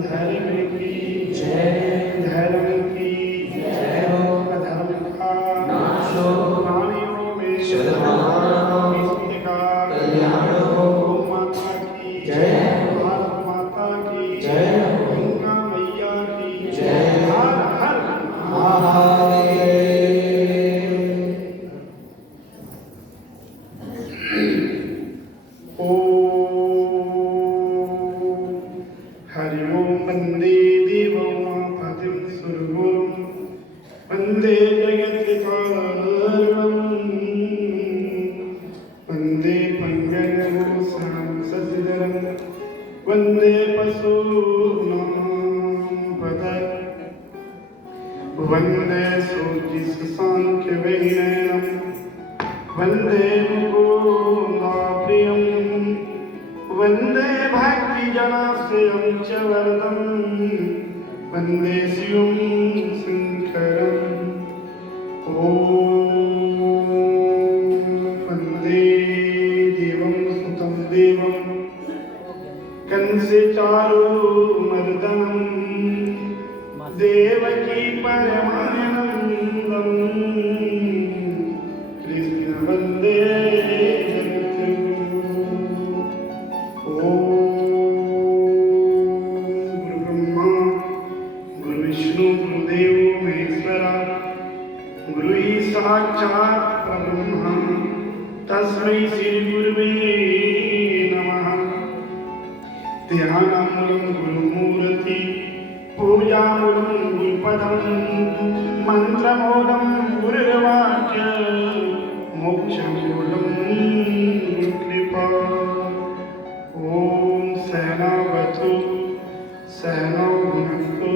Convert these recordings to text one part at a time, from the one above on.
धर्म की जय, धर्म की जय हो, अधर्म का नाश हो, प्राणियों में सद्भाव का कल्याण हो, गौ माता की जय, भारत माता की जय, गंगा मैया की जय, हर हर महादेव। हरि ओम वंदे देवं पतिं सुरगुरुं वंदे जगत्कारणं वंदे पंकजलोचनं शशिधरं वंदे पशूनां पदं वंदे सूर्यशशाङ्कविनयनं वंदे मुकुन्दप्रियं वंदे भक्तिजनाश्रयं च वरदं वंदे शिवं शङ्करम्। ॐ वंदे देवं सुतं देवं कंसे चारुमर्दनं देवकी परमानन्दं कृष्ण वंदे साक्षात् परब्रह्म तस्मै श्री गुरुवे नमः। ध्यानमूलं गुरुमूर्ति पूजामूलं गुरुपदं मंत्रमूलं गुरुर्वाक्य मोक्षमूलं गुरुकृपा। ॐ सहनावतु सहनौ भुनक्तु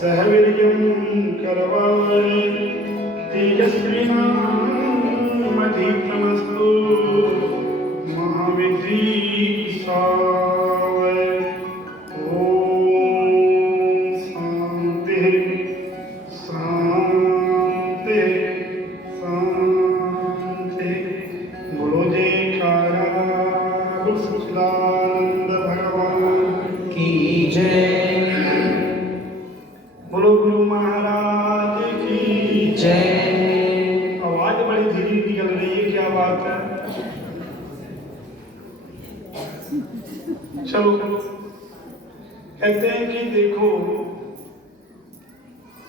सह वीर्यं करवावहै तेजस्विनामधिकमस्तु मा विद्विषावहै। ॐ शान्ति शान्ति शान्ति। बोलो जयकारा बोलो सच्चिदानंद भगवान की जय। बोलो गुरु महाराज की जय। आवाज बड़ी धीरे निकल रही है, क्या बात है? चलो कहते हैं कि देखो,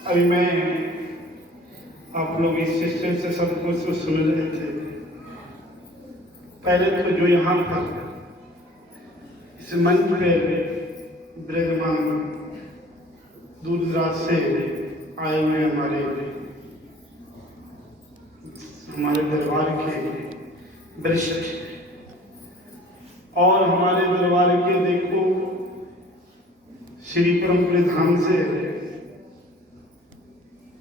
अभी मैं आप लोग इस सिस्टम से सब कुछ सुन रहे थे। पहले तो जो यहाँ पर इस मंच पे विराजमान दूर दराज से आए हुए हमारे दरबार के वरिष्ठ और हमारे दरबार के देखो श्री परमपुरी धाम से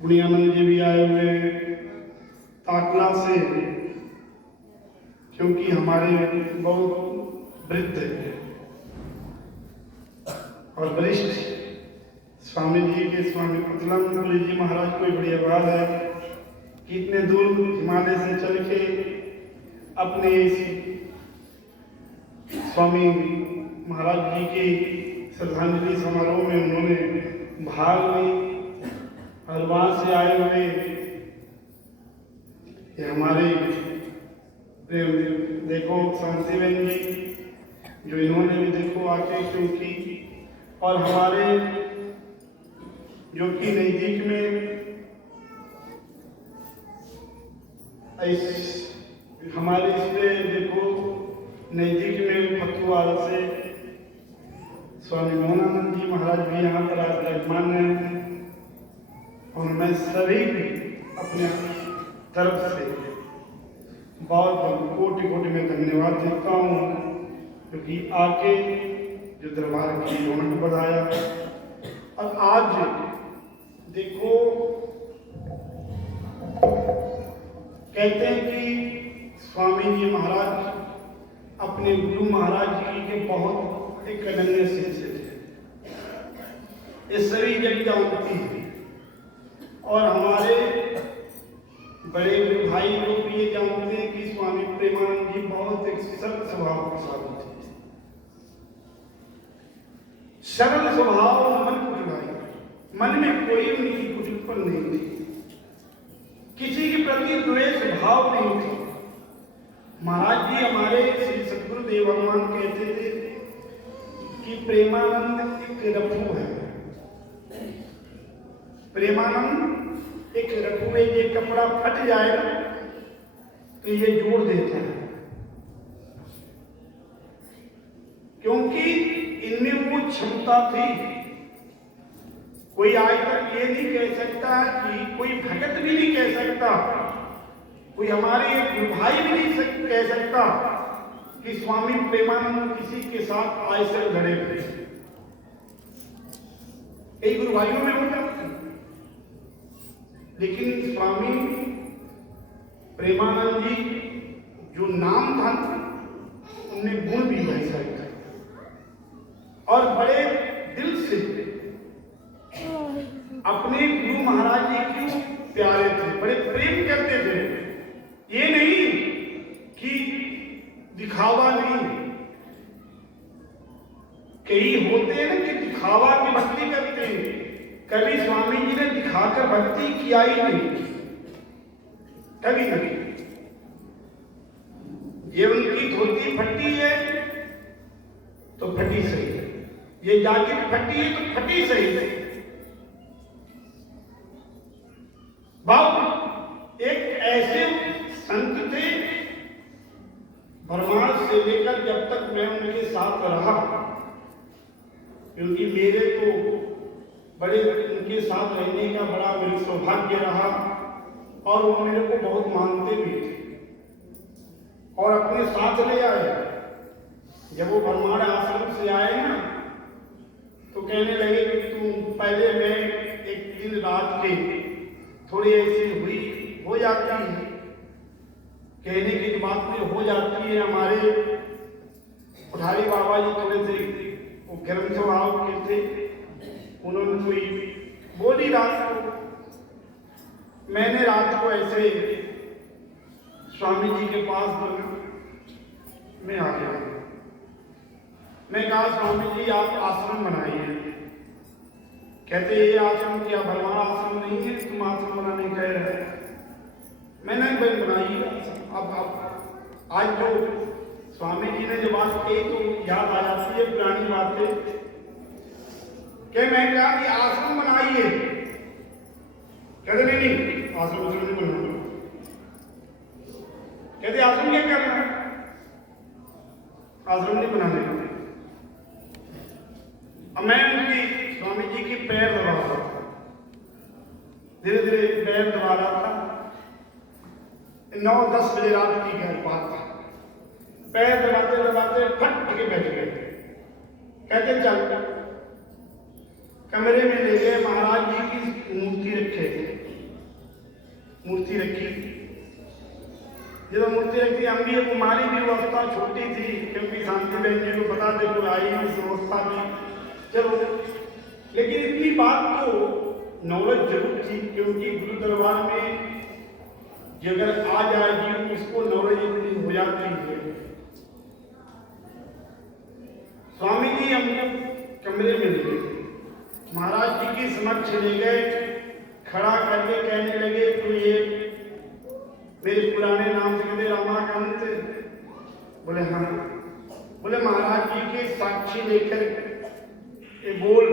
बुढ़ियानंद जी भी आए हुए हैं, ताकला से, क्योंकि हमारे बहुत वृद्ध और वरिष्ठ स्वामी जी के स्वामी पुतलानंदपुरी जी महाराज को बढ़िया बात है कि इतने दूर हिमालय से चल के अपने स्वामी महाराज जी के श्रद्धांजलि समारोह में उन्होंने भाग ली और वहां से आए हुए ये हमारे देखो शांतिबेन जी, जो इन्होंने भी देखो आके क्योंकि और हमारे जो कि नजदीक में हमारे इससे देखो नजदीक में फतुवाल से स्वामी मोहनानंद जी महाराज भी यहाँ पर आज विराजमान हैं। और मैं सभी अपने तरफ से बहुत कोटि कोटि में धन्यवाद देता हूँ, क्योंकि आके जो दरबार की रौनक बढ़ाया। और आज देखो कहते हैं कि स्वामी जी महाराज अपने गुरु महाराज जी के बहुत एक अनन्य शिष्य थे, ये सभी जग जानती है। और हमारे बड़े भाई लोग भी ये जानते हैं कि स्वामी प्रेमानंद जी बहुत एक सख्त स्वभाव के साथ थे। सरल स्वभाव मन कुटिलाई, मन में कोई उनकी कुटिलपन नहीं थी, किसी के प्रति द्वेष भाव नहीं थी। महाराज जी हमारे श्री सद्गुरुदेव भगवान कहते थे कि प्रेमानंद एक रफू है, प्रेमानंद एक रफू है, ये कपड़ा फट जाए ना तो ये जोड़ देता है, क्योंकि इनमें वो क्षमता थी। कोई आज तक ये नहीं कह सकता कि कोई भगत भी नहीं कह सकता, कोई हमारे गुरु भाई भी नहीं कह सकता कि स्वामी प्रेमानंद किसी के साथ आज से लड़े हुए। एक गुरु भाइयों में होता, लेकिन स्वामी प्रेमानंद जी जो नाम था उनमें गुण भी वैसा ही था, और बड़े दिल से अपने गुरु महाराज जी क्यों प्यारे थे, बड़े प्रेम करते थे। ये नहीं कि दिखावा नहीं, कई होते हैं ना कि दिखावा की भक्ति करते हैं, कभी स्वामी जी ने दिखाकर भक्ति किया ही नहीं, कभी नहीं। ये उनकी धोती फटी है तो फटी सही है, ये जैकेट फटी है तो फटी सही है। बाबू एक ऐसे संत थे, भरमार से लेकर जब तक मैं उनके साथ रहा, क्योंकि मेरे तो बड़े उनके साथ रहने का बड़ा मेरा सौभाग्य रहा, और वो मेरे को बहुत मानते भी थे और अपने साथ ले आए। जब वो भरमार आश्रम से आए ना तो कहने लगे कि तुम पहले, मैं एक दिन रात के थोड़ी ऐसी हुई हो जाती है, कहने की बात में हो जाती है। हमारे कोठारी बाबा जी थोड़े से वो गर्म स्वभाव के थे, उन्होंने कोई बोली रात को, मैंने रात को ऐसे स्वामी जी के पास बोला, मैं आ गया। मैं कहा स्वामी जी आप आश्रम बनाइए। कहते ये आश्रम क्या भरमार आश्रम नहीं है, तुम आश्रम बनाने कह रहे। मैंने बनाई। अब आज जो स्वामी जी ने जो बात कही तो याद आ जाती है पुरानी बातें, कि मैं कहा कि आश्रम बनाइए। कहते नहीं आश्रम नहीं बनाना। कहते आश्रम क्या करना है, आश्रम नहीं बनाने। अब मैं उनकी स्वामी जी की पैर दबा रहा था, धीरे धीरे पैर दबा रहा था। 9-10 बजे रात की बात था। पैर दबाते दबाते फट के बैठ गए। कहते चल, कमरे में ले गए, महाराज जी की मूर्ति रखे थे, मूर्ति रखी। जब मूर्ति रखी, हम भी हमारी भी व्यवस्था छोटी थी, क्योंकि शांति बहन जी को बता दे कोई आई उस व्यवस्था में, चलो। लेकिन इतनी बात तो नौलत जरूर थी, क्योंकि गुरु दरबार में जो अगर आ जाएगी उसको नौलत इतनी हो जाती है। स्वामी जी हमको कमरे में ले गए, महाराज जी के समक्ष ले गए, खड़ा करके कहने लगे तो ये मेरे पुराने नाम से कहते रमाकांत। बोले हाँ। बोले महाराज जी के साक्षी लेकर ये बोल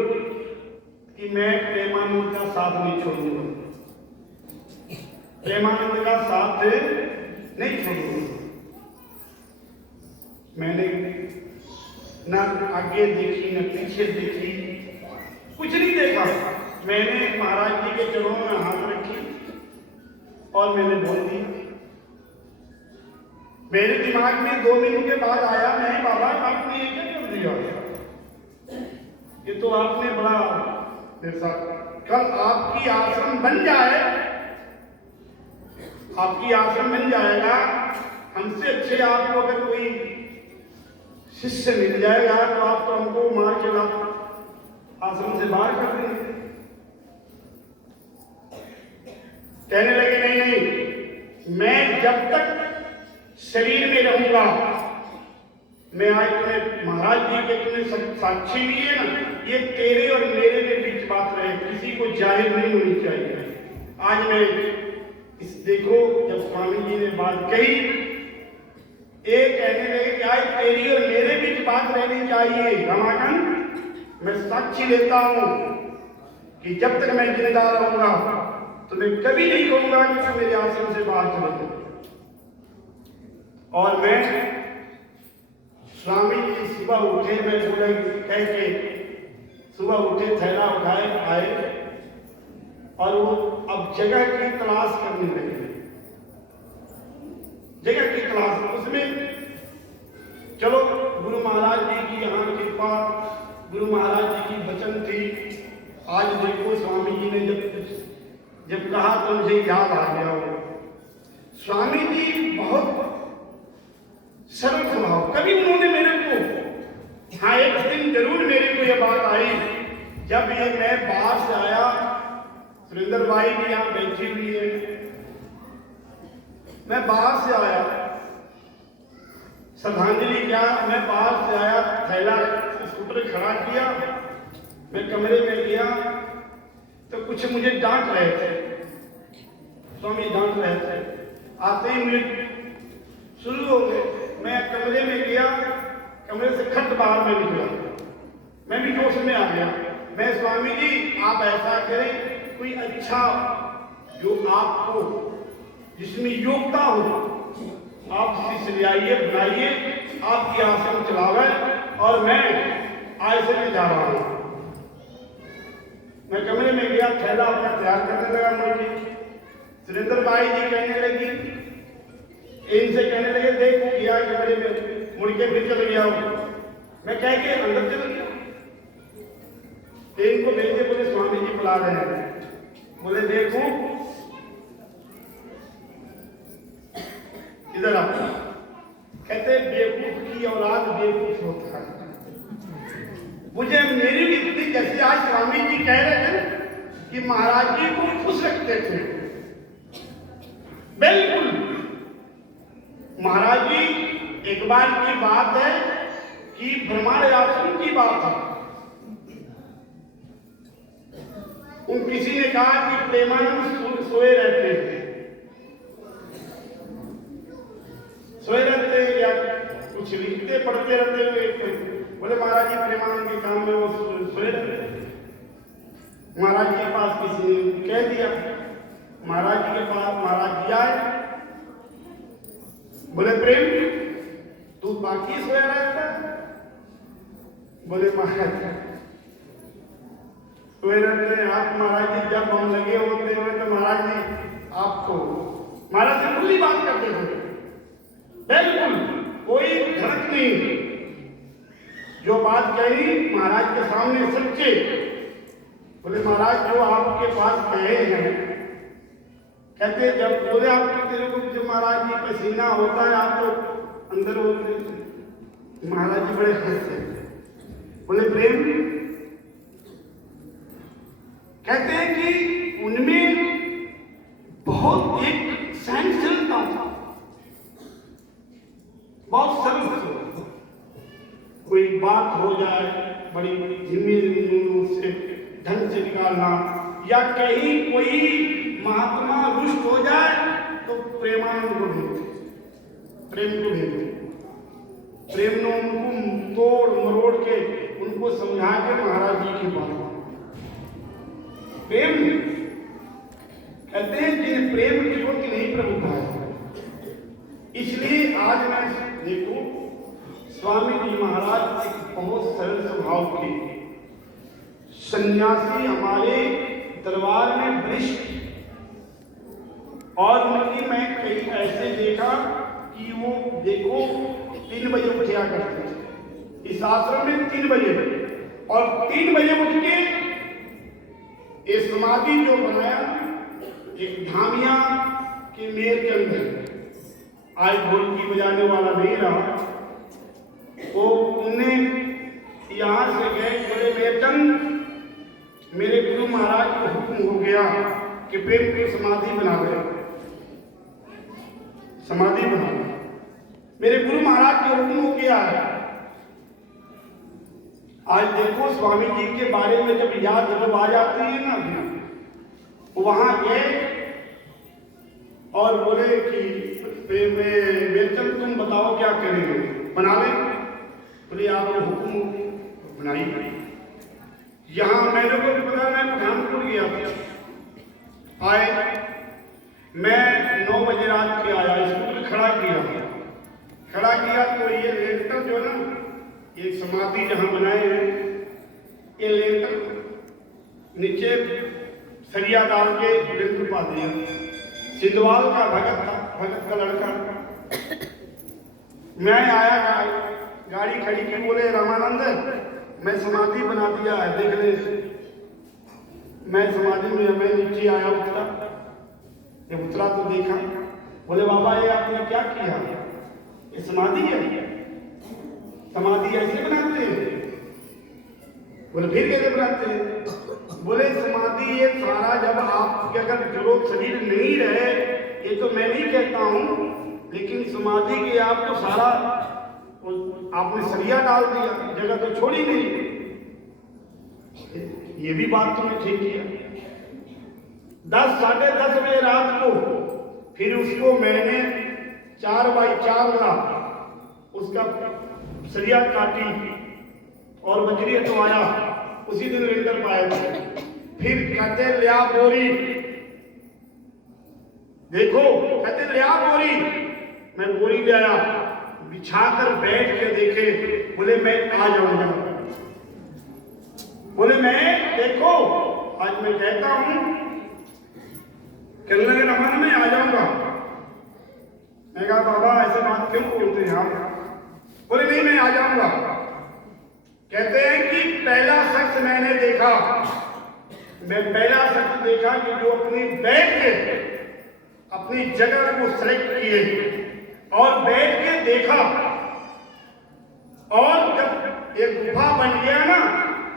कि मैं प्रेमानंद का साथ नहीं छोड़ूंगा, प्रेमानंद का साथ नहीं छोड़ूंगा। मैंने न आगे देखी न पीछे देखी, कुछ नहीं देखा। मैंने महाराज जी के चरणों में हाथ रखी और मैंने बोल दिया। मेरे दिमाग में 2 मिनट के बाद आया, नहीं बाबा आपने ये क्या कर दिया, ये तो आपने बड़ा जैसा, कल आपकी आश्रम बन जाए, आपकी आश्रम बन जाएगा, हमसे अच्छे आपको अगर कोई शिष्य मिल जाएगा तो आप तो हमको मार के आश्रम से बाहर कर देंगे। कहने लगे नहीं नहीं, मैं जब तक शरीर में रहूंगा, मैं आज तुम्हें महाराज जी के तुमने सब साक्षी लिए ना, ये तेरे और मेरे के बीच बात रहे, किसी को जाहिर नहीं होनी चाहिए। आज मैं इस देखो, जब स्वामी जी ने बात कही, एक कहने लगे कि आज तेरी और मेरे बीच बात रहनी चाहिए। रमाकांत, मैं साक्षी लेता हूं कि जब तक मैं जिंदा रहूंगा तो मैं कभी नहीं कहूंगा कि तू मेरे आश्रम से बाहर चले जाए। और मैं स्वामी जी सुबह उठे, मैं बोला कह के सुबह उठे, थैला उठाए आए और वो अब जगह की तलाश करने लगे। जगह की तलाश, उसमें चलो गुरु महाराज जी की यहाँ कृपा, गुरु महाराज जी की वचन थी। आज देखो स्वामी जी ने जब कहा तो मुझे याद आ गया वो। स्वामी जी बहुत सरल स्वभाव, कभी उन्होंने मेरे को, हाँ एक दिन जरूर मेरे को यह बात आई, जब ये मैं बाहर से आया, सुरेंद्र भाई भी यहाँ बैठी हुई है, मैं बाहर से आया, श्रद्धांजलि क्या, मैं बाहर से आया, थैला स्कूटर खड़ा किया, मैं कमरे में गया तो कुछ मुझे डांट रहे थे, स्वामी डांट रहे थे। आते ही मुझे शुरू हो गए, मैं कमरे में गया, कमरे से खट बाहर में निकला, मैं भी जोश में आ गया। मैं स्वामी जी आप ऐसा करें, कोई अच्छा जो आपको जिसमें योग्यता हो आप शिष्य ले आइए, बनाइए, आपकी आश्रम चलावे, और मैं आज से जा रहा हूँ। मैं कमरे में गया, थैला अपना तैयार करने लगा। मुझे सुरेंद्र भाई जी कहने लगी, इनसे कहने लगे देख गया कमरे में, मुड़ के फिर चल गया। मैं कह के अंदर चल गया, इनको भेजे, बोले स्वामी जी बुला रहे हैं। बोले देखो इधर आ। कहते बेवकूफ की औलाद बेवकूफ होता है। मुझे मेरी भी इतनी, जैसे आज स्वामी जी कह रहे थे कि महाराज जी को खुश रखते थे, बिल्कुल महाराज जी एक बार की बात है कि ब्रह्मांड आश्रम की बात है, उन किसी ने कहा कि प्रेमानंद सोए रहते थे, सोए रहते या कुछ लिखते पढ़ते रहते हुए। बोले महाराज जी प्रेमानंद के काम में वो सोए रहते। महाराज जी के पास किसी ने कह दिया, महाराज जी के पास महाराज जी आए, बोले प्रेम तू बाकी सोया रहता? बोले महाराज सोए रहते हैं आप। महाराज जी जब हम लगे होते हुए तो महाराज जी आपको महाराज से खुली बात करते थे, बिल्कुल कोई धड़क नहीं, जो बात कही महाराज के सामने सच्चे। बोले महाराज जो आपके पास कहे हैं, कहते जब बोले आप तेरे को जो महाराज जी पसीना होता है आप तो अंदर होते। महाराज जी बड़े हंसते, बोले प्रेम, कहते हैं कि उनमें बहुत एक सहनशीलता था, बहुत सरल। कोई बात हो जाए बड़ी धीमी से ढंग से निकालना, या कहीं कोई महात्मा रुष्ट हो जाए तो प्रेमानंद को भेजते, प्रेम को भेजते। प्रेम ने उनको तोड़ मरोड़ के उनको समझा के महाराज जी की बात। प्रेम कहते हैं जिन प्रेम की को कि नहीं प्रभु का है। इसलिए आज मैं देखो स्वामी जी महाराज एक बहुत सरल स्वभाव के सन्यासी हमारे दरबार में वरिष्ठ, और उनकी मैं कई ऐसे देखा कि वो देखो 3 बजे उठा करते थे इस आश्रम में, 3 बजे, और 3 बजे उठ के ये समाधि जो बनाया एक धामिया के मेर के अंदर, आज ढोलकी बजाने वाला नहीं रहा, वो उन्हें यहाँ से गए, बोले बेचंद मेरे गुरु महाराज को हुक्म हो गया कि प्रेम की समाधि बना दे, समाधि बना दे, मेरे गुरु महाराज को हुक्म हो गया है। आज देखो स्वामी जी के बारे में जब याद जब आ जाती है ना, वहां गए और बोले कि बेचम तुम बताओ क्या करेंगे, बना ले। बोले आप हुक्म बनाइए। यहाँ मेरे को भी पता, मैं पठानपुर गया था, आए मैं 9 बजे रात के आया, स्कूल खड़ा किया तो ये लेंटर जो है ना, ये समाधि जहाँ बनाए हैं, ये लेंटर नीचे सरिया डाल के लेंटर पा दिया। सिंधवाल का भगत का लड़का, मैं आया, गाड़ी खड़ी की, बोले रामानंद मैं समाधि बना दिया है, देख ले। मैं समाधि में मैं नीचे आया, उतरा तो देखा। बोले बाबा ये आपने क्या किया, ये समाधि है, समाधि ऐसे बनाते हैं? बोले फिर कैसे बनाते हैं? बोले समाधि ये सारा जब आपके अगर जो शरीर नहीं रहे, ये तो मैं नहीं कहता हूं, लेकिन समाधि के आपको सारा आपने सरिया डाल दिया, जगह तो छोड़ी नहीं। ये भी बात तुमने ठीक किया। 10 साढ़े 10 बजे रात को फिर उसको मैंने 4x4 का उसका सरिया काटी और बजरी हटवाया, उसी दिन लेंटर पाए थे। फिर कहते लिया बोरी, देखो कहते लिया बोरी, मैं बोरी ले आया, बिछाकर बैठ के देखे। बोले मैं आ जाऊंगा, बोले मैं देखो आज मैं कहता हूं कहने लगे रमन में आ जाऊंगा। मैं कहा बाबा ऐसे बात क्यों बोलते हैं आप? बोले नहीं मैं आ जाऊंगा। कहते हैं कि पहला शख्स मैंने देखा, मैं पहला शख्स देखा कि जो अपनी बैठ के अपनी जगह को सेलेक्ट किए और बैठ के देखा, और जब एक गुफा बन गया ना,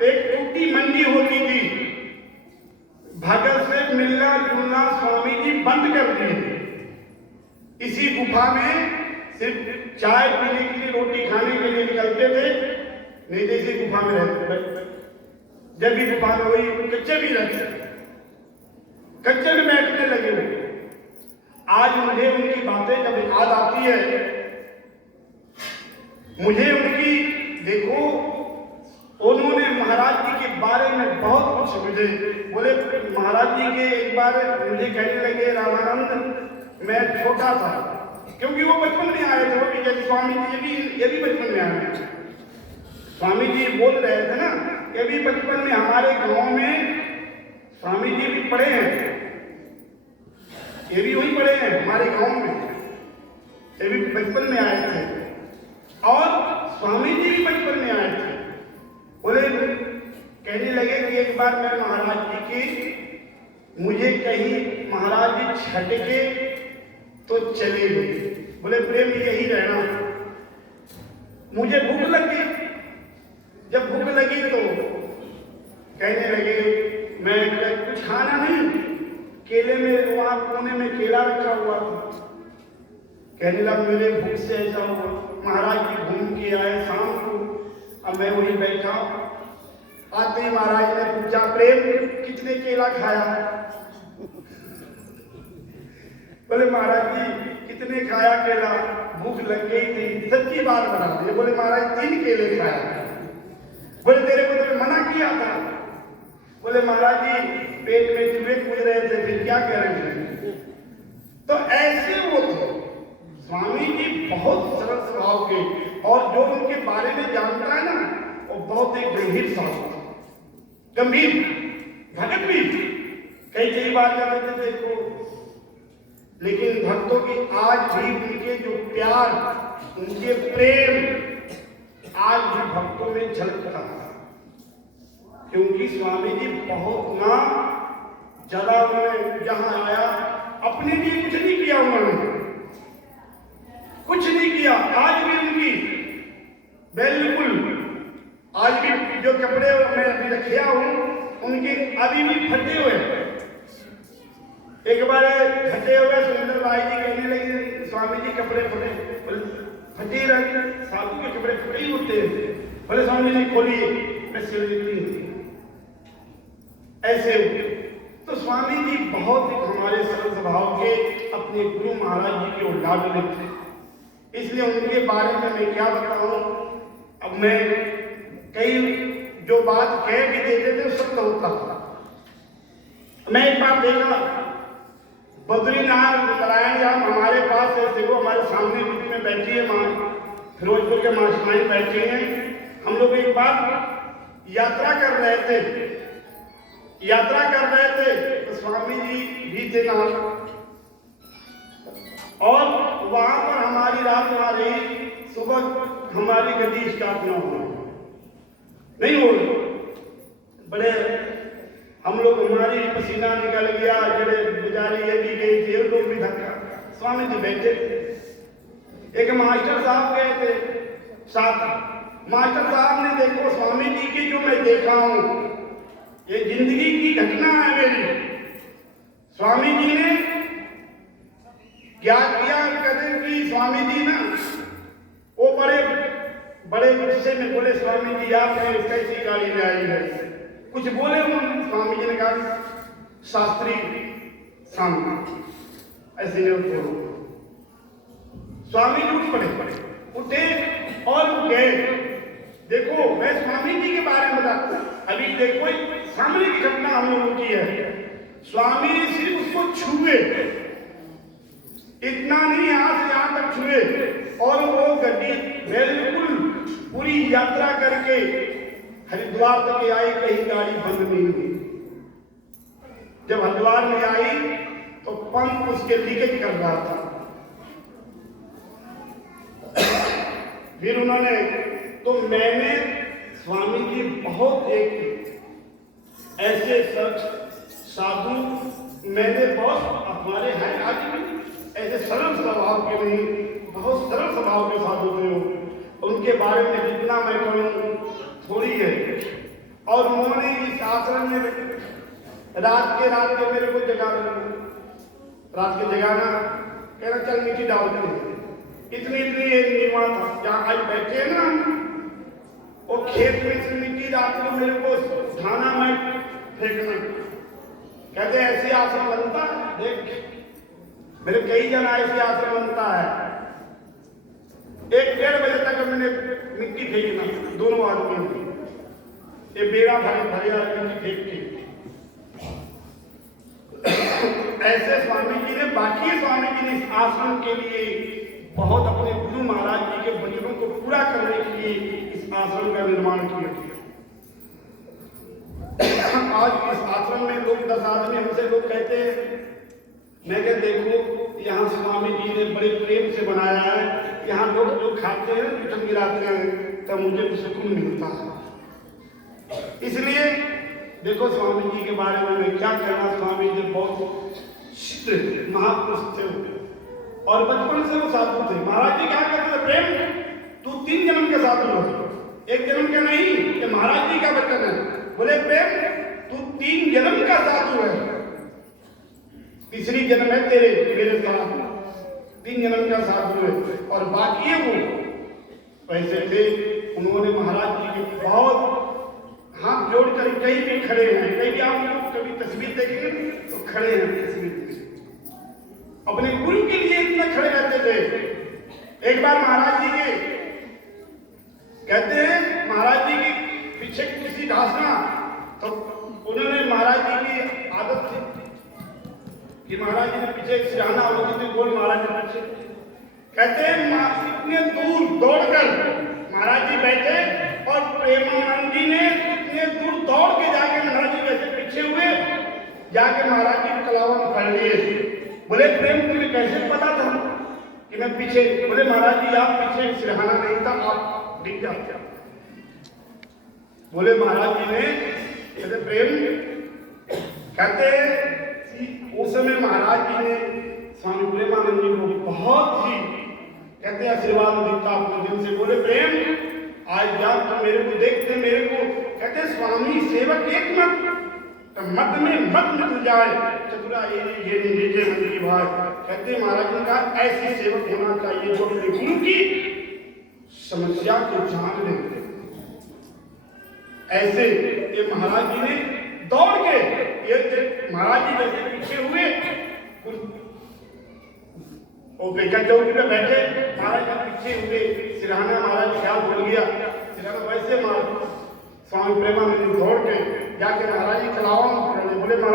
एक टूटी मंडी होती थी, भगत से मिलना जुलना स्वामी जी बंद कर दिए। इसी गुफा में सिर्फ चाय पीने के लिए, रोटी खाने के लिए निकलते थे, नहीं तो इसी गुफा में रहते। जब भी गुफा में वही कच्चे भी रहते, कच्चे में बैठने लगे हुए। आज मुझे उनकी बातें जब याद आती है, मुझे उनकी, देखो उन्होंने महाराज जी के बारे में बहुत कुछ मुझे बोले। महाराज जी के एक बार मुझे कहने लगे रामानंद मैं छोटा था, क्योंकि वो बचपन में आए थे, वो भी जैसे स्वामी जी ये भी बचपन में आए। स्वामी जी बोल रहे थे ना, ये भी बचपन में हमारे गांव में स्वामी जी भी पढ़े हैं, ये भी वही पढ़े हैं हमारे गांव में, ये भी बचपन में आए थे और स्वामी जी भी बचपन में आए थे। बोले कहने लगे कि एक बार मैं महाराज जी की, मुझे कहीं महाराज जी छटके तो चले गए। बोले प्रेम यही रहना। मुझे भूख लगी, जब भूख लगी तो कहने लगे मैं कुछ खाना नहीं, केले में वहां कोने में केला रखा हुआ था। कहने लगा मेरे भूख से ऐसा हुआ, महाराज जी घूम के आए शाम को, अब मैं वहीं बैठा। आते ही महाराज ने पूछा प्रेम कितने केला खाया? बोले महाराज जी कितने खाया केला, भूख लग गई थी, सच्ची बात बता दी। बोले महाराज 3 केले खाया। बोले तेरे को तो मना किया था। बोले महाराज जी पेट में चूहे कूद रहे थे, फिर क्या करेंगे? तो ऐसे वो थे स्वामी जी, बहुत सरल स्वभाव के, और जो उनके बारे में जानता है ना, वो बहुत एक गंभीर स्वभाव, गंभीर भगत भी कई बार करते थे देखो। लेकिन भक्तों की आज भी उनके जो प्यार, उनके प्रेम आज भी भक्तों में झलकता है, क्योंकि स्वामी जी बहुत ना ज्यादा उन्होंने जहां आया अपने लिए कुछ नहीं किया, उन्होंने कुछ नहीं किया। आज भी उनकी बिल्कुल, आज भी जो कपड़े मैं अभी रखिया हूं उनके अभी भी फटे हुए। एक बार फटे हुए सुंदर भाई जी कहने लगे स्वामी जी कपड़े फटे, फटे रहे, साधु के कपड़े फटे ही होते हैं। बोले स्वामी जी खोलिए, मैं सेलिब्रिटी हूँ, ऐसे हो। तो स्वामी जी बहुत हमारे सरल स्वभाव के अपने गुरु महाराज जी के लाडले थे, इसलिए उनके बारे में मैं क्या बताऊं। अब मैं कई जो बात कह भी देते थे सत्य होता था। मैं एक बार देखा बद्रीनाथ नारायण धाम हमारे पास ऐसे, वो हमारे सामने बीच में बैठी है माँ, फिरोजपुर के मास्टरमाइंड बैठे हैं। हम लोग एक बार यात्रा कर रहे थे तो स्वामी जी भी थे नाम, और वहां पर हमारी रात वहां रही। सुबह हमारी गड्डी स्टार्ट नहीं हो रही, बड़े हम लोग, हमारी पसीना निकल गया, जड़े गुजारी ये भी गई थी, लोग भी धक्का। स्वामी जी बैठे थे, एक मास्टर साहब गए थे साथ। मास्टर साहब ने देखो स्वामी जी की जो मैं देखा हूं, ये जिंदगी की घटना है मेरी। स्वामी जी ने क्या किया, कहते कि स्वामी जी ना वो बड़े बड़े गुस्से में बोले, स्वामी जी आपने कैसी गाड़ी लाई है, कुछ बोले उन्होंने। स्वामी जी ने कहा शास्त्री सामने ऐसे नहीं बोलो। स्वामी जी उठ पड़े, उठे और गए। देखो मैं स्वामी जी के बारे में बताता हूं। अभी देखो सामने की घटना हम लोगों की है। स्वामी जी सिर्फ उसको छुए, इतना नहीं, यहां से यहां तक छुए, और वो गड्डी बिल्कुल पूरी यात्रा करके हरिद्वार तक आई, कहीं गाड़ी बंद नहीं हुई। जब हरिद्वार में आई तो पंप उसके लीकेज कर रहा था। फिर उन्होंने, तो मैंने स्वामी जी बहुत एक ऐसे साधु मैंने बहुत हमारे हैं आज भी ऐसे सरल स्वभाव के नहीं, बहुत सरल स्वभाव के साधु थे वो। उनके बारे में जितना मैं कहूँ थोड़ी है। और उन्होंने इस आश्रम में रात के मेरे को जगाना, रात के जगाना, कहना चल मिट्टी डालते हैं। इतनी नीवा था, जहाँ आज बैठे हैं ना, वो खेत में से मिट्टी डाल के मेरे को धाना में फेंकना। कहते ऐसे आश्रम बनता है, देख मेरे कई जन ऐसे आश्रम बनता है। 1-1:30 बजे तक मैंने मिट्टी फेंकना, दोनों आदमियों ने ये बेड़ा भरे मिट्टी फेंक के। ऐसे स्वामी जी ने, बाकी स्वामी जी ने इस आश्रम के लिए बहुत अपने गुरु महाराज जी के वचनों को पूरा करने के लिए इस आश्रम का निर्माण किया। आज इस आश्रम में लोग 10 आदमी हमसे लोग कहते हैं, मैं कह देखो यहाँ स्वामी जी ने बड़े प्रेम से बनाया है, यहाँ लोग जो खाते हैं पीठन गिराते हैं तब मुझे सुकून मिलता है। इसलिए देखो स्वामी जी के बारे में मैं क्या कहना। स्वामी जी बहुत सिद्ध महापुरुष थे और बचपन से वो साधु थे। महाराज जी क्या कहते थे, प्रेम तू 3 जन्म के साधु हो, 1 जन्म के नहीं। ये महाराज जी का वचन है। बोले प्रेम तू 3 जन्म का साधु है, तीसरी जन्म है तेरे मेरे साथ, 3 जन्म का साधु है। और बाकी है वो वैसे थे। उन्होंने महाराज जी के बहुत हाथ जोड़कर कहीं भी खड़े हैं, कहीं भी आप लोग कभी तस्वीर देखेंगे तो खड़े हैं तस्वीर, अपने गुरु के लिए इतना खड़े रहते थे। एक बार महाराज जी के कहते हैं, महाराज जी की पीछे कुर्सी ढांसना, तो उन्होंने महाराज जी की आदत थी कि महाराज जी ने पीछे सिराना होती थी, बोल महाराज जी पीछे। कहते हैं इतने दूर दौड़कर महाराज जी बैठे और प्रेमानंद जी ने इतने दूर दौड़ के जाके महाराज जी वैसे पीछे हुए, जाके महाराज जी कलावन पढ़ लिए। बोले प्रेम तुम्हें कैसे पता था कि मैं पीछे? बोले महाराज जी आप पीछे सिरहाना नहीं था, आप दिख जाते। बोले महाराज जी ने, कहते प्रेम, कहते उस समय महाराज जी ने स्वामी प्रेमानंद जी को बहुत ही कहते आशीर्वाद देता अपने दिल से। बोले प्रेम आज जा तो मेरे को देखते, मेरे को कहते स्वामी सेवक एक मत में मत मिल जाए, चतुरा ये मन की बात। कहते महाराज ने कहा ऐसे सेवक होना चाहिए जो अपने गुरु की समस्या को जान ले। ऐसे ये महाराज जी ने दौड़ के ये महाराज जी जैसे पीछे हुए और बेकर चौकी पे बैठे, महाराज जी पीछे हुए, सिरहाना महाराज ख्याल भूल गया, सिरहाना वैसे मार स्वामी प्रेमानंद दौड़ के जाके महाराज जी खिलाओ बोले महाराज